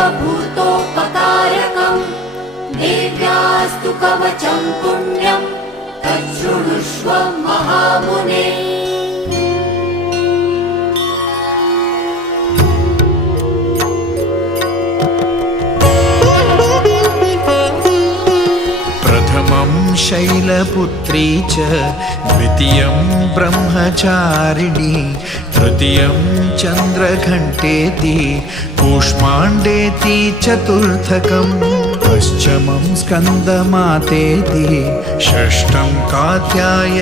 सर्वभूतोपकारकम् देव्यास्तु कवचं पुण्यं तच्छृणुष्व महामुने। प्रथमं शैलपुत्री च द्वितीयं ब्रह्मचारिणी तृतीयं चन्द्रघण्टेति कूष्माण्डेति चतुर्थकम् पञ्चमं स्कन्दमातेति षष्ठं कात्यायनी।